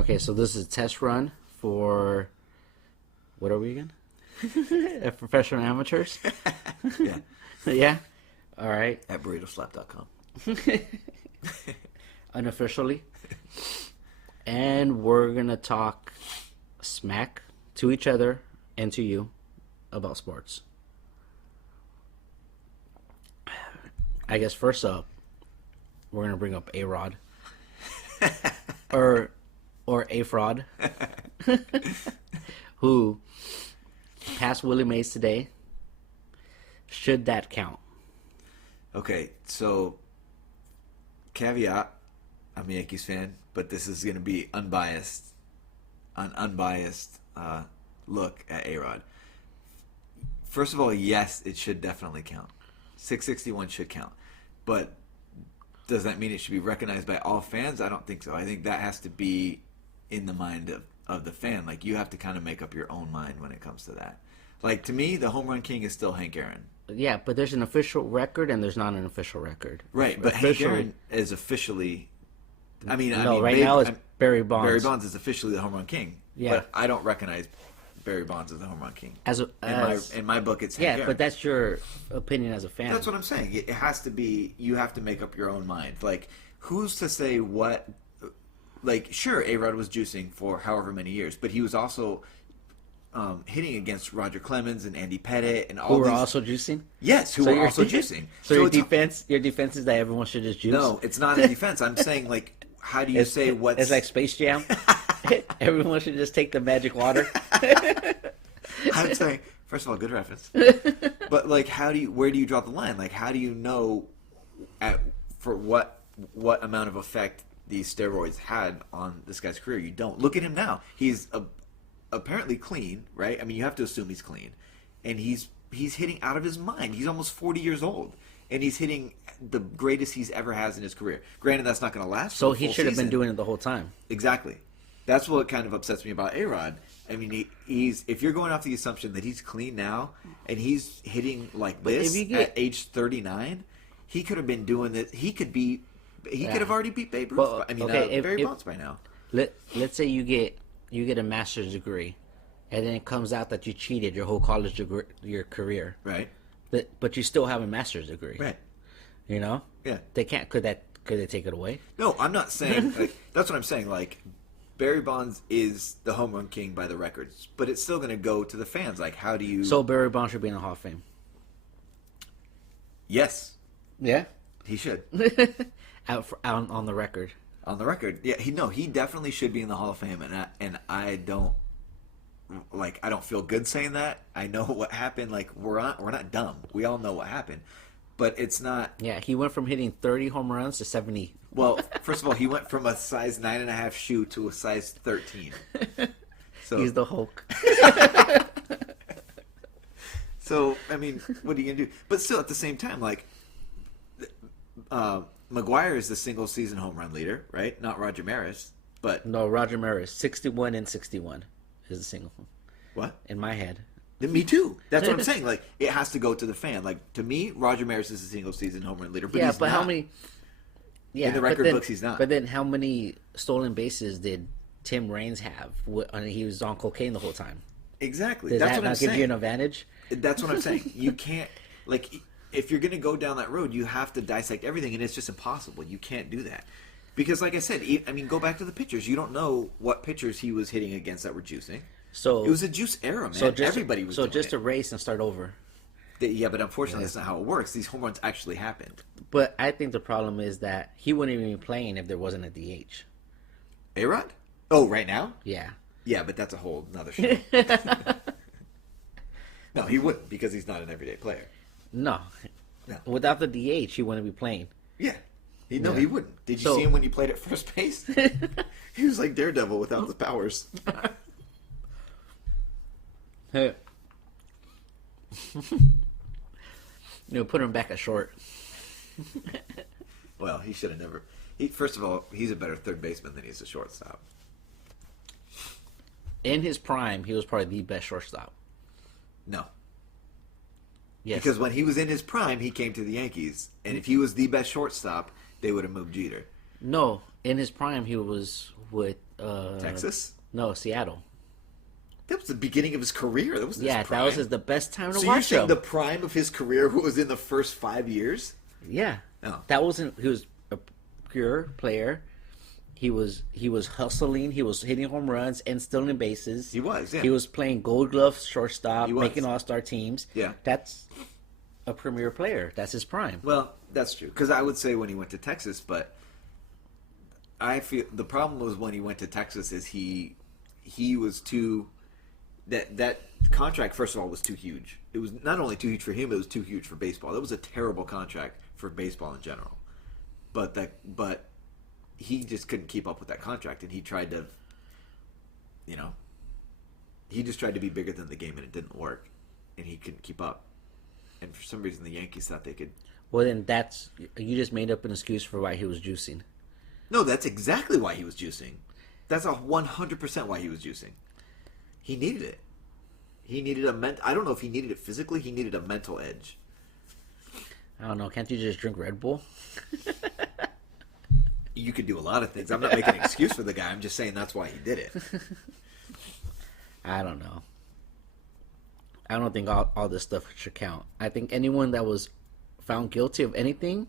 Okay, so this is a test run for what are we again? Professional amateurs. Yeah. Yeah. All right. At burritoslap.com. Unofficially. And we're gonna talk smack to each other and to you about sports. I guess first up, we're gonna bring up A-Rod. or A-Fraud. Who passed Willie Mays today. Should that count? Okay, so caveat, I'm a Yankees fan, but this is going to be an unbiased look at A-Rod. First of all, yes, it should definitely count. 661 should count. But does that mean it should be recognized by all fans? I don't think so. I think that has to be in the mind of the fan. Like, you have to kind of make up your own mind when it comes to that. Like, to me, the home run king is still Hank Aaron. Yeah, but there's an official record and there's not an official record. Right, but Hank Aaron is officially... right now it's Barry Bonds. Barry Bonds is officially the home run king. Yeah. But I don't recognize Barry Bonds as the home run king. In my book, it's Hank Aaron. But that's your opinion as a fan. That's what I'm saying. It has to be... You have to make up your own mind. Like, who's to say what... Like, sure, A-Rod was juicing for however many years, but he was also... hitting against Roger Clemens and Andy Pettitte and all who were these... also juicing? Yes, who were also juicing. So your defense is that everyone should just juice? No, it's not a defense. I'm saying, like, how do you say what's... It's like Space Jam. Everyone should just take the magic water. I'm saying, first of all, good reference. But, like, where do you draw the line? Like, how do you know for what amount of effect these steroids had on this guy's career? You don't. Look at him now. He's apparently clean, right? I mean, you have to assume he's clean. And he's hitting out of his mind. He's almost 40 years old. And he's hitting the greatest he's ever has in his career. Granted, that's not going to last. So he should have been doing it the whole time. Exactly. That's what kind of upsets me about A-Rod. I mean, he's if you're going off the assumption that he's clean now and he's hitting like this at age 39, he could have been doing this. He could have already beat Babe Ruth. Barry Bonds by now. Let's say you get a master's degree, and then it comes out that you cheated your whole college degree, your career. Right. But you still have a master's degree. Right. You know? Yeah. They can't. Could they take it away? No, I'm not saying. Like, that's what I'm saying. Like, Barry Bonds is the home run king by the records, but it's still going to go to the fans. Like, how do you? So Barry Bonds should be in the Hall of Fame. Yes. Yeah. He should. out on the record. On the record, yeah, he definitely should be in the Hall of Fame, and I don't feel good saying that. I know what happened. Like, we're not dumb. We all know what happened, but it's not. Yeah, he went from hitting 30 home runs to 70. Well, first of all, he went from a size 9.5 shoe to a size 13. So he's the Hulk. So I mean, what are you gonna do? But still, at the same time, like, McGwire is the single season home run leader, right? Not Roger Maris, but no, Roger Maris, 61 and 61 is a single. What? In my head. Me too. That's what I'm saying. Like, it has to go to the fan. Like, to me, Roger Maris is a single season home run leader, but he's not. How many? Yeah, in the record books, he's not. But then, how many stolen bases did Tim Raines have? He was on cocaine the whole time. Exactly. Does That's that what I'm not saying. give you an advantage? That's what I'm saying. You can't, like, if you're going to go down that road, you have to dissect everything, and it's just impossible. You can't do that. Because, like I said, I mean, go back to the pitchers. You don't know what pitchers he was hitting against that were juicing. So it was a juice era, man. So everybody was doing just erase and start over. Yeah, but unfortunately, that's not how it works. These home runs actually happened. But I think the problem is that he wouldn't even be playing if there wasn't a DH. A-Rod? Oh, right now? Yeah. Yeah, but that's a whole nother show. No, he wouldn't, because he's not an everyday player. No. Without the DH, he wouldn't be playing. Yeah. He wouldn't. Did you see him when you played at first base? He was like Daredevil without the powers. Hey. Put him back at short. Well, he should have never. First of all, he's a better third baseman than he's a shortstop. In his prime, he was probably the best shortstop. No. Yes. Because when he was in his prime, he came to the Yankees. And if he was the best shortstop, they would have moved Jeter. No. In his prime, he was... with Texas? No, Seattle. That was the beginning of his career. That was that was the best time to so watch you're saying him. the prime of his career was in the first 5 years? Yeah. Oh. That wasn't. He was a pure player. He was hustling. He was hitting home runs and stealing bases. He was. Yeah. He was playing Gold Glove shortstop, He was. making All-Star teams. Yeah. That's a premier player. That's his prime. Well, that's true. Because I would say when he went to Texas, but I feel the problem was when he went to Texas is he was too that contract. First of all, was too huge. It was not only too huge for him; it was too huge for baseball. That was a terrible contract for baseball in general. But he just couldn't keep up with that contract, and he tried to, he just tried to be bigger than the game, and it didn't work, and he couldn't keep up. And for some reason, the Yankees thought they could. Well, then you just made up an excuse for why he was juicing. No, that's exactly why he was juicing. That's 100% why he was juicing. He needed it. He needed I don't know if he needed it physically. He needed a mental edge. I don't know. Can't you just drink Red Bull? You could do a lot of things. I'm not making an excuse for the guy. I'm just saying that's why he did it. I don't know. I don't think all this stuff should count. I think anyone that was found guilty of anything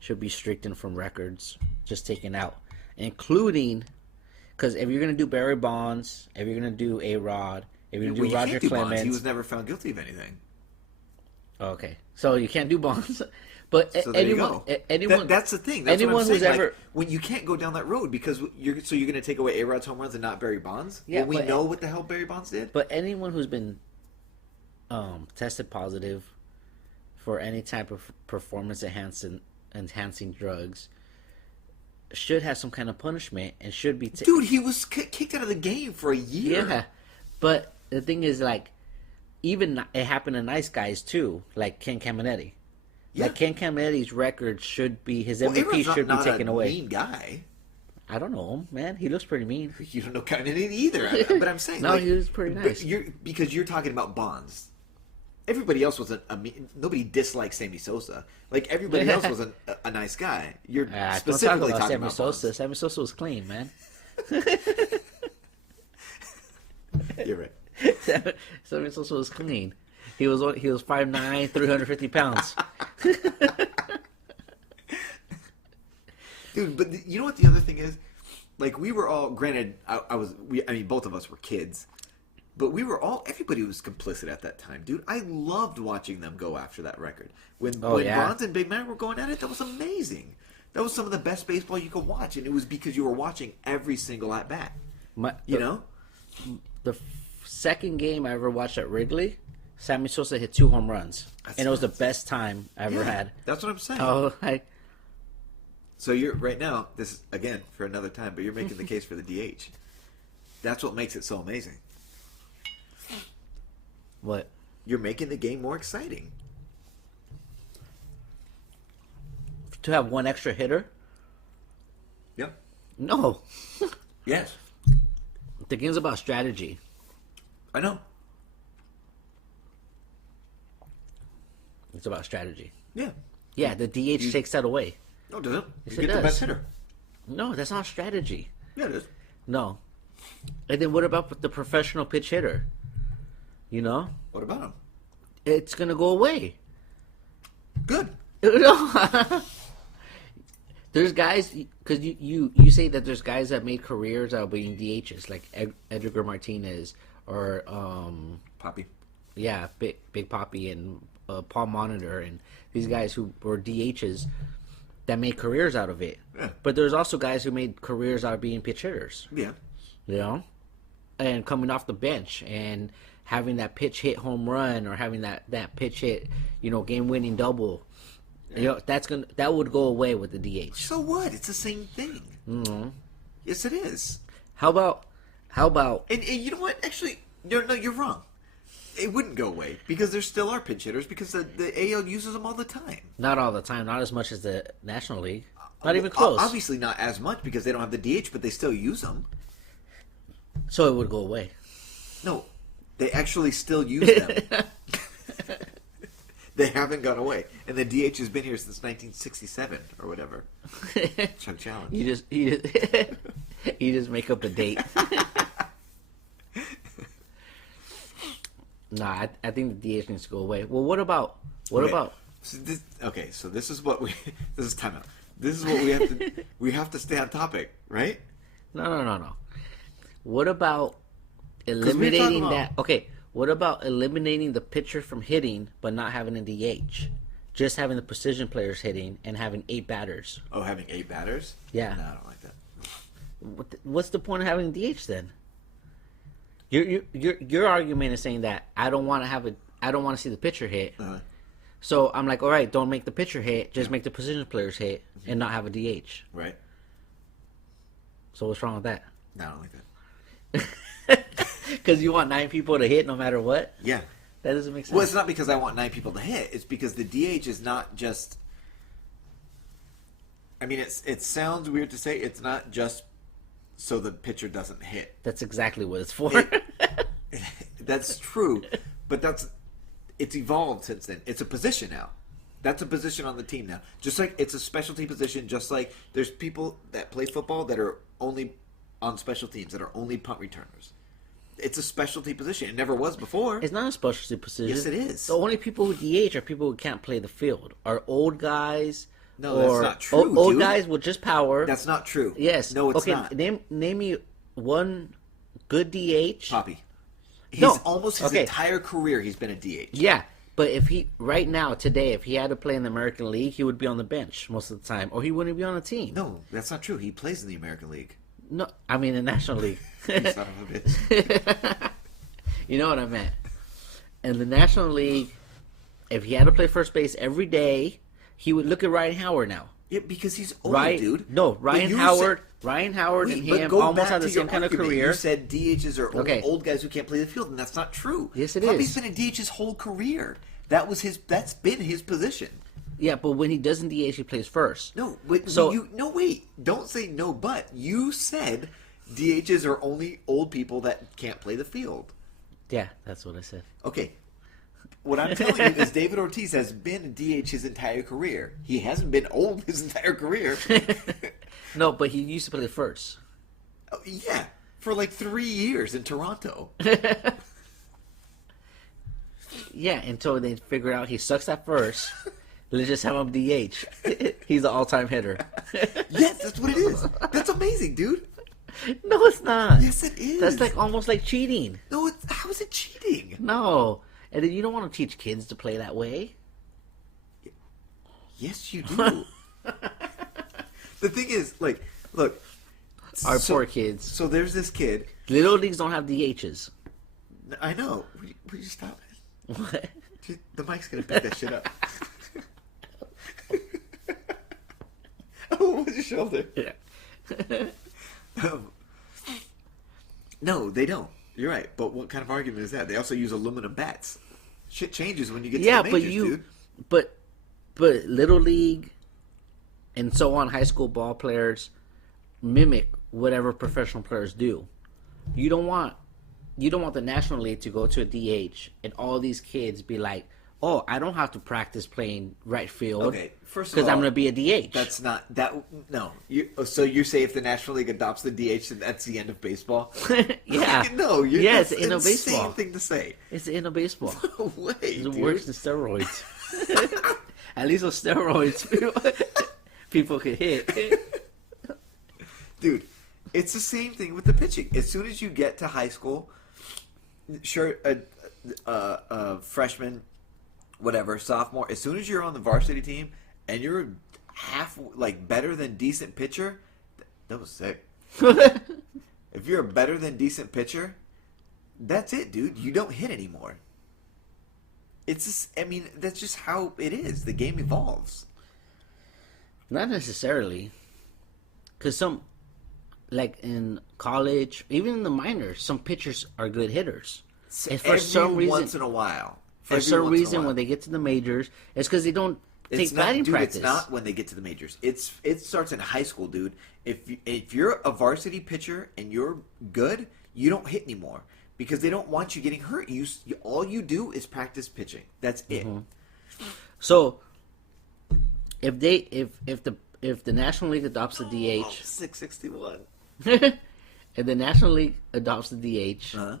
should be stricken from records, just taken out, including because if you're gonna do Barry Bonds, if you're gonna do A-Rod, if you're gonna do Roger Clemens, Bonds. He was never found guilty of anything. Okay, so you can't do Bonds, but so anyone, that's the thing. That's anyone what I'm who's saying. ever when you can't go down that road because you're going to take away A-Rod's home runs and not Barry Bonds. Yeah, we know what the hell Barry Bonds did. But anyone who's been tested positive for any type of performance enhancing drugs should have some kind of punishment and should be dude, he was kicked out of the game for a year. Yeah, but the thing is, like, even it happened to nice guys too, like Ken Caminetti. Yeah. Like Ken Caminetti's record should be his MVP should be taken away. Mean guy. I don't know him, man. He looks pretty mean. You don't know Caminetti either. But I'm saying, no, like, he was pretty nice. Because you're talking about Bonds. Everybody else was nobody disliked Sammy Sosa. Like everybody else was a nice guy. You're specifically talking Sammy about Sosa. Bonds. Sammy Sosa was clean, man. You're right. Sammy Sosa was clean. He was 5'9", 350 pounds. Dude, but you know what the other thing is? Like, we were all, granted, I mean, both of us were kids, but everybody was complicit at that time, dude. I loved watching them go after that record. When Bonds and Big Man were going at it, that was amazing. That was some of the best baseball you could watch, and it was because you were watching every single at-bat. The second game I ever watched at Wrigley, Sammy Sosa hit 2 home runs, and it was the best time I ever had. That's what I'm saying. Oh, So you're right now. This is, again, for another time, but you're making the case for the DH. That's what makes it so amazing. What? You're making the game more exciting. To have one extra hitter? Yep. No. Yes. The game's about strategy. I know. It's about strategy. Yeah. Yeah, the DH takes that away. No, it doesn't. Yes, You it get the does. best hitter. No, that's not strategy. Yeah, it is. No. And then what about the professional pitch hitter? You know? What about him? It's going to go away. Good. No. There's guys, because you say that there's guys that made careers out of being DHs, like Edgar Martinez or Poppy. Yeah, Big Poppy and Paul Monitor and these guys who were DHs that made careers out of it. Yeah. But there's also guys who made careers out of being pitch hitters. Yeah. You know? And coming off the bench and having that pitch hit home run or having that pitch hit, game winning double. Yeah. That would go away with the DH. So what? It's the same thing. Mm-hmm. Yes, it is. How about? And you know what? Actually, you're wrong. It wouldn't go away because there still are pinch hitters because the AL uses them all the time. Not all the time. Not as much as the National League. Not even close. Obviously not as much because they don't have the DH, but they still use them. So it would go away. No, they actually still use them. They haven't gone away, and the DH has been here since 1967 or whatever. Chug challenge. You just You just make up a date. Nah, I think the DH needs to go away. Well, what about So this is what we. This is timeout. This is what we have to stay on topic, right? No. What about we're eliminating talking that? Okay, what about eliminating the pitcher from hitting, but not having a DH? Just having the precision players hitting and having 8 batters. Oh, having 8 batters? Yeah. No, I don't like that. What's the point of having DH then? Your argument is saying that I don't want to see the pitcher hit. Uh-huh. So I'm like, all right, don't make the pitcher hit, just make the precision players hit and not have a DH. Right. So what's wrong with that? No, I don't like that. Because you want 9 people to hit no matter what? Yeah. That doesn't make sense. Well, it's not because I want 9 people to hit. It's because the DH is not just. I mean, it sounds weird to say. It's not just so the pitcher doesn't hit. That's exactly what it's for. That's true, but it's evolved since then. It's a position now. That's a position on the team now. Just like it's a specialty position. Just like there's people that play football that are only on special teams that are only punt returners. It's a specialty position. It never was before. It's not a specialty position. Yes, it is. The only people who DH are people who can't play the field. Are old guys. No, or that's not true, Old dude. guys with just power. That's not true. Yes. No, it's okay, not. Name me one good DH. Poppy. He's No. almost his Okay. entire career he's been a DH. Yeah, but if he right now today, if he had to play in the American League, he would be on the bench most of the time, or he wouldn't be on a team. No, that's not true. He plays in the American League. No, I mean the National League. Son of a bitch. You know what I meant. In the National League, if he had to play first base every day, he would look at Ryan Howard now. Yeah, because he's old, Right? dude. No, But Ryan you Howard. said- Ryan Howard and But him go almost back had the to your same kind of argument. career. You said DHs are Okay. old guys who can't play the field, and that's not true. Yes, it Poppy's is. been a DH his whole career. That's been his position. Yeah, but when he doesn't DH, he plays first. No, wait, So- wait. Don't say no, but you said DHs are only old people that can't play the field. Yeah, that's what I said. Okay. What I'm telling you is David Ortiz has been a DH his entire career. He hasn't been old his entire career. No, but he used to play first. Oh, yeah, for like 3 years in Toronto. Yeah, until they figure out he sucks at first. Let's just have him DH. He's an all-time hitter. Yes, that's what it is. That's amazing, dude. No, it's not. Yes, it is. That's like almost like cheating. No, how is it cheating? No, and then you don't want to teach kids to play that way. Yes, you do. The thing is, like, look. Our poor kids. So there's this kid. Little leagues don't have DHs. I know. Will you stop it? What? Dude, the mic's gonna pick that shit up. Oh, what's your shoulder? Yeah. No, they don't. You're right. But what kind of argument is that? They also use aluminum bats. Shit changes when you get to Yeah, the but majors, dude. but little league and so on, high school ball players mimic whatever professional players do. You don't want the National League to go to a DH and all these kids be like, "Oh, I don't have to practice playing right field." Okay, first of because I'm all, going to be a DH. That's not that. No, so you say if the National League adopts the DH, then that's the end of baseball? Yeah. No. Yeah, it's that's the end of an baseball. insane thing to say. It's the end of baseball. No way, It's dude. worse than steroids. At least with steroids, people can hit. Dude, it's the same thing with the pitching. As soon as you get to high school, sure, a freshman, whatever, sophomore, as soon as you're on the varsity team and you're better than decent pitcher, that was sick. If you're a better than decent pitcher, that's it, dude. You don't hit anymore. It's just, I mean, that's just how it is. The game evolves. Not necessarily. Because some, like in college, even in the minors, some pitchers are good hitters. And for some reason, once in a while. for some reason, when they get to the majors, it's because they don't take batting practice. It's not when they get to the majors. It starts in high school, dude. If you're a varsity pitcher and you're good, you don't hit anymore because they don't want you getting hurt. All you do is practice pitching. That's it. So, if the National League adopts the DH, 661. And the National League adopts the DH. Uh-huh.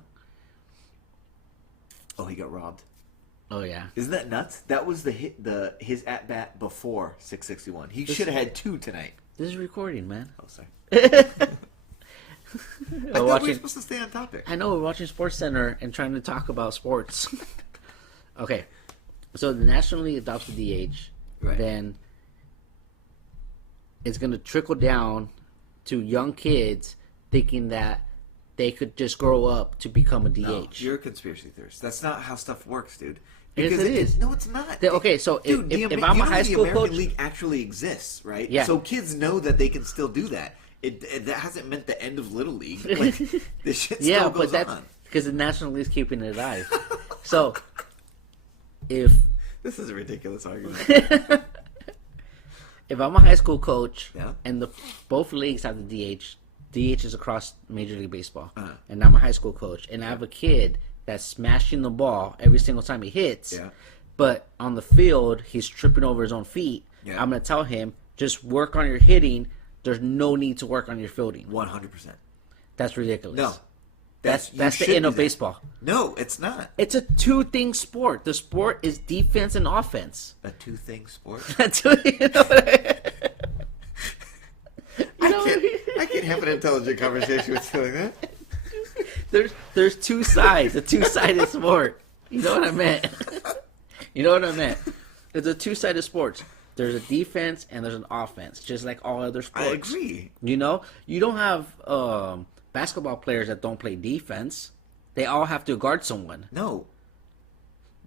Oh, he got robbed. Oh yeah. Isn't that nuts? That was his at bat before 661. He should have had 2 tonight. This is recording, man. Oh, sorry. I thought we were supposed to stay on topic. I know, we're watching Sports Center and trying to talk about sports. Okay, so the National League adopts the DH, Right. then it's going to trickle down to young kids thinking that they could just grow up to become a DH. No, you're a conspiracy theorist. That's not how stuff works, dude. Yes, Because it is. No, it's not. Okay, so Dude, if I'm a high school the American coach, League actually exists, right? Yeah. So kids know that they can still do that. That hasn't meant the end of Little League. Like, this shit still yeah, goes but that's on. because the National League's keeping it alive. So if This is a ridiculous argument. if I'm a high school coach Yeah. and both leagues have the DH is across Major League Baseball, Uh-huh. and I'm a high school coach, and I have a kid that's smashing the ball every single time he hits, Yeah. but on the field he's tripping over his own feet. Yeah. I'm going to tell him, just work on your hitting. There's no need to work on your fielding. 100%. That's ridiculous. No. That's you the should end do of that. baseball. No, it's not. It's a two-thing sport. The sport is defense and offense. A 2-thing sport. That's what you know. I can't have an intelligent conversation with you like that. There's two sides. A two-sided sport. You know what I meant? You know what I meant? It's a two-sided sport. There's a defense and there's an offense, just like all other sports. I agree. You know, you don't have basketball players that don't play defense. They all have to guard someone. No.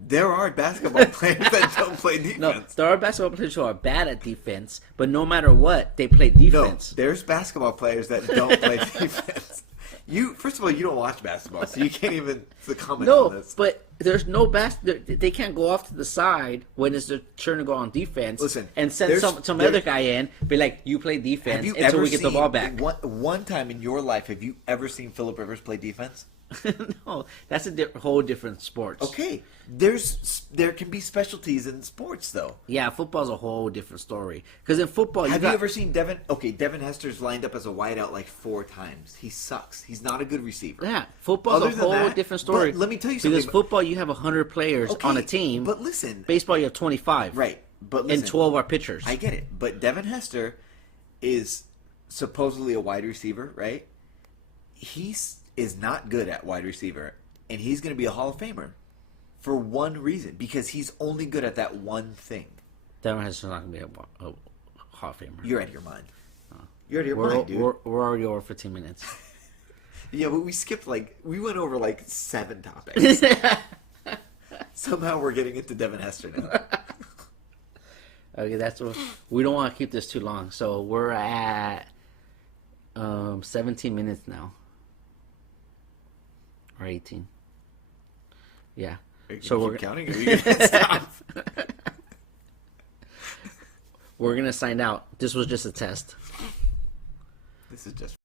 There are basketball players that don't play defense. No, there are basketball players who are bad at defense, but no matter what, they play No, defense. there's basketball players that don't play defense. First of all, you don't watch basketball, so you can't even comment on No, this. but there's no they can't go off to the side when it's their turn to go on defense. Listen, and send some other guy in, be like, you play defense Have you until ever we get the ball back. One time in your life, have you ever seen Phillip Rivers play defense? No, that's a whole different sport. Okay, there can be specialties in sports, though. Yeah, football's a whole different story. Because in football, Have you ever seen Devin? Okay, Devin Hester's lined up as a wideout like 4 times. He sucks. He's not a good receiver. Yeah, football's Other a than whole that, different story. but let me tell you something. Because football, you have 100 players Okay, on a team. but listen, Baseball, you have 25. right? But listen, And 12 are pitchers. I get it, but Devin Hester is supposedly a wide receiver, right? Is not good at wide receiver, and he's going to be a Hall of Famer for one reason, because he's only good at that one thing. Devin Hester's not going to be a Hall of Famer. You're out of your mind. You're out of your mind, dude. We're already over 15 minutes. Yeah, but we went over 7 topics. Somehow we're getting into Devin Hester now. Okay, that's what we don't want to keep this too long. So we're at 17 minutes now, or 18. Yeah. So we're counting. Or you gonna stop? We're gonna sign out. This was just a test. This is just